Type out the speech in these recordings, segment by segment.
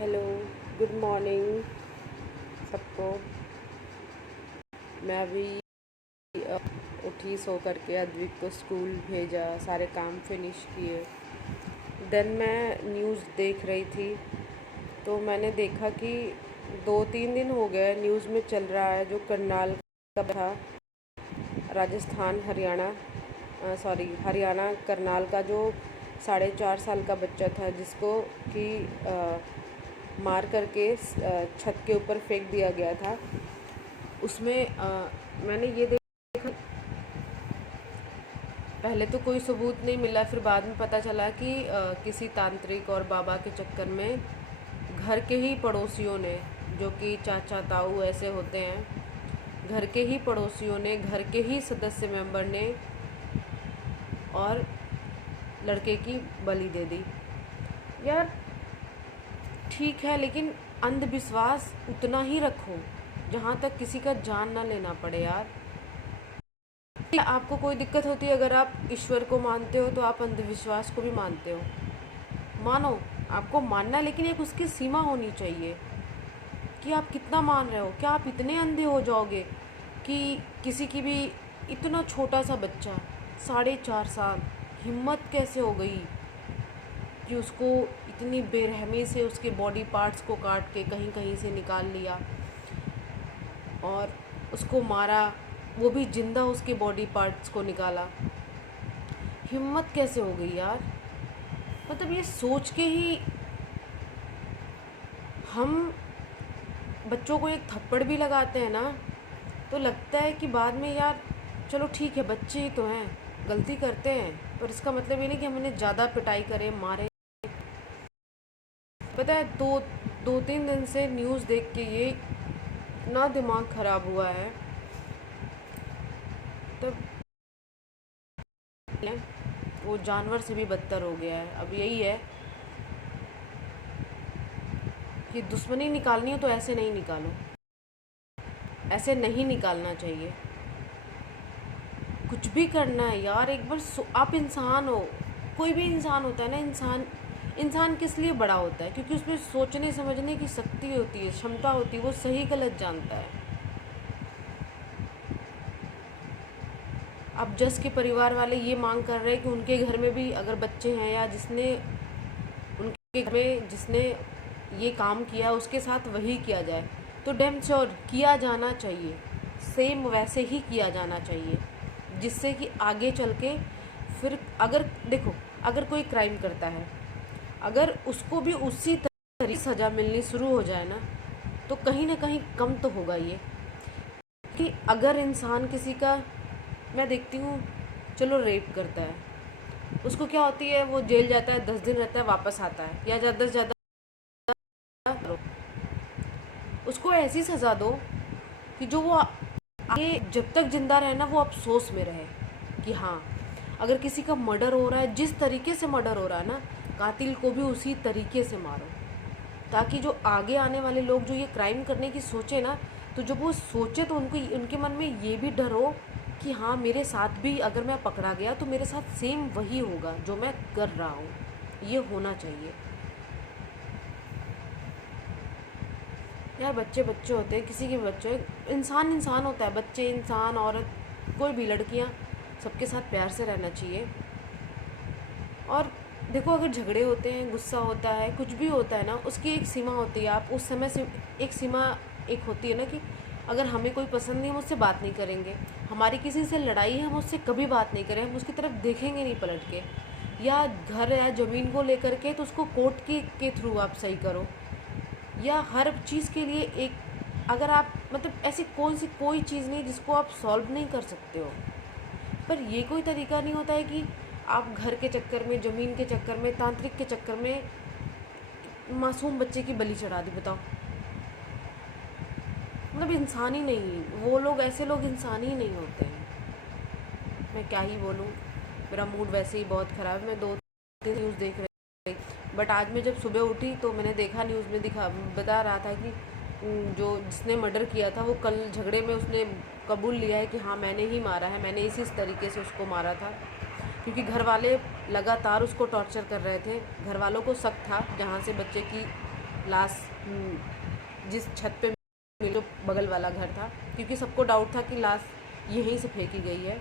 Hello, good morning सबको। मैं अभी अ, उठी सो करके, अद्विक को स्कूल भेजा, सारे काम फिनिश किए। देन मैं न्यूज़ देख रही थी, तो मैंने देखा कि 2-3 दिन हो गए न्यूज़ में चल रहा है जो करनाल का था, राजस्थान हरियाणा हरियाणा करनाल का जो 4.5 साल का बच्चा था, जिसको कि मार करके छत के ऊपर फेंक दिया गया था। उसमें मैंने ये देखा, पहले तो कोई सबूत नहीं मिला, फिर बाद में पता चला कि किसी तांत्रिक और बाबा के चक्कर में घर के ही पड़ोसियों ने, जो कि चाचा ताऊ ऐसे होते हैं, घर के ही पड़ोसियों ने, घर के ही सदस्य मेंबर ने और लड़के की बलि दे दी। यार ठीक है, लेकिन अंधविश्वास उतना ही रखो जहाँ तक किसी का जान ना लेना पड़े। यार आपको कोई दिक्कत होती है, अगर आप ईश्वर को मानते हो तो आप अंधविश्वास को भी मानते हो, मानो, आपको मानना, लेकिन एक उसकी सीमा होनी चाहिए कि आप कितना मान रहे हो। क्या आप इतने अंधे हो जाओगे कि किसी की भी, इतना छोटा सा बच्चा 4.5 साल, हिम्मत कैसे हो गई कि उसको इतनी बेरहमी से उसके बॉडी पार्ट्स को काट के कहीं कहीं से निकाल लिया और उसको मारा, वो भी जिंदा उसके बॉडी पार्ट्स को निकाला। हिम्मत कैसे हो गई यार। मतलब ये सोच के ही हम बच्चों को एक थप्पड़ भी लगाते हैं ना, तो लगता है कि बाद में यार चलो ठीक है, बच्चे ही तो हैं, गलती करते हैं, पर इसका मतलब ये नहीं कि हम उन्हें ज़्यादा पिटाई करें, मारें। पता है, 2-3 दिन से न्यूज़ देख के ये इतना दिमाग ख़राब हुआ है। तब वो जानवर से भी बदतर हो गया है। अब यही है कि दुश्मनी निकालनी हो तो ऐसे नहीं निकालो, ऐसे नहीं निकालना चाहिए। कुछ भी करना है यार, एक बार आप इंसान हो, कोई भी इंसान होता है ना, इंसान किस लिए बड़ा होता है? क्योंकि उसमें सोचने समझने की शक्ति होती है, क्षमता होती है, वो सही गलत जानता है। अब जस के परिवार वाले ये मांग कर रहे हैं कि उनके घर में भी अगर बच्चे हैं, या जिसने उनके घर में जिसने ये काम किया उसके साथ वही किया जाए, तो डैम श्योर किया जाना चाहिए, सेम वैसे ही किया जाना चाहिए, जिससे कि आगे चल के फिर अगर देखो, अगर कोई क्राइम करता है, अगर उसको भी उसी तरीके सज़ा मिलनी शुरू हो जाए ना, तो कहीं ना कहीं कम तो होगा ये। कि अगर इंसान किसी का, मैं देखती हूँ, चलो रेप करता है, उसको क्या होती है, वो जेल जाता है, 10 दिन रहता है, वापस आता है, या ज़्यादा से ज़्यादा उसको ऐसी सज़ा दो कि जो वो आगे जब तक जिंदा रहे ना, वो अफसोस में रहे कि हाँ, अगर किसी का मर्डर हो रहा है, जिस तरीके से मर्डर हो रहा है ना, कातिल को भी उसी तरीके से मारो, ताकि जो आगे आने वाले लोग जो ये क्राइम करने की सोचे ना, तो जब वो सोचे तो उनको, उनके मन में ये भी डर हो कि हाँ, मेरे साथ भी अगर मैं पकड़ा गया तो मेरे साथ सेम वही होगा जो मैं कर रहा हूँ। ये होना चाहिए यार। बच्चे बच्चे होते हैं, किसी के बच्चे, इंसान इंसान होता है, बच्चे इंसान, औरत, कोई भी, लड़कियाँ, सबके साथ प्यार से रहना चाहिए। और देखो, अगर झगड़े होते हैं, गुस्सा होता है, कुछ भी होता है ना, उसकी एक सीमा होती है। आप उस समय से एक सीमा एक होती है ना, कि अगर हमें कोई पसंद नहीं, हम उससे बात नहीं करेंगे, हमारी किसी से लड़ाई है, हम उससे कभी बात नहीं करें, हम उसकी तरफ देखेंगे नहीं पलट के, या घर या ज़मीन को लेकर के तो उसको कोर्ट के थ्रू आप सही करो, या हर चीज़ के लिए एक, अगर आप, मतलब ऐसी कौन सी कोई चीज़ नहीं जिसको आप सॉल्व नहीं कर सकते हो। पर ये कोई तरीका नहीं होता है कि आप घर के चक्कर में, ज़मीन के चक्कर में, तांत्रिक के चक्कर में मासूम बच्चे की बलि चढ़ा दी। बताओ, मतलब इंसान ही नहीं, वो लोग, ऐसे लोग इंसान ही नहीं होते हैं। मैं क्या ही बोलूँ, मेरा मूड वैसे ही बहुत ख़राब है। मैं 2-3 न्यूज़ देख रही, बट आज मैं जब सुबह उठी तो मैंने देखा, न्यूज़ में बता रहा था कि जो जिसने मर्डर किया था, वो कल झगड़े में उसने कबूल लिया है कि हाँ, मैंने ही मारा है, मैंने इसी तरीके से उसको मारा था। क्योंकि घर वाले लगातार उसको टॉर्चर कर रहे थे, घर वालों को शक था, जहाँ से बच्चे की लाश जिस छत पे मिलो बगल वाला घर था, क्योंकि सबको डाउट था कि लाश यहीं से फेंकी गई है।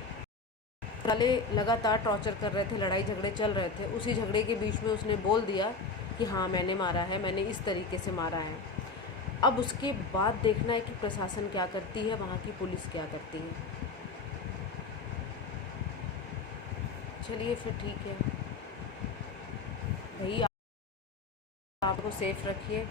वाले लगातार टॉर्चर कर रहे थे, लड़ाई झगड़े चल रहे थे। उसी झगड़े के बीच में उसने बोल दिया कि हाँ मैंने मारा है, मैंने इस तरीके से मारा है। अब उसके बाद देखना है कि प्रशासन क्या करती है, वहाँ की पुलिस क्या करती है। चलिए फिर ठीक है भैया, आपको सेफ रखिए।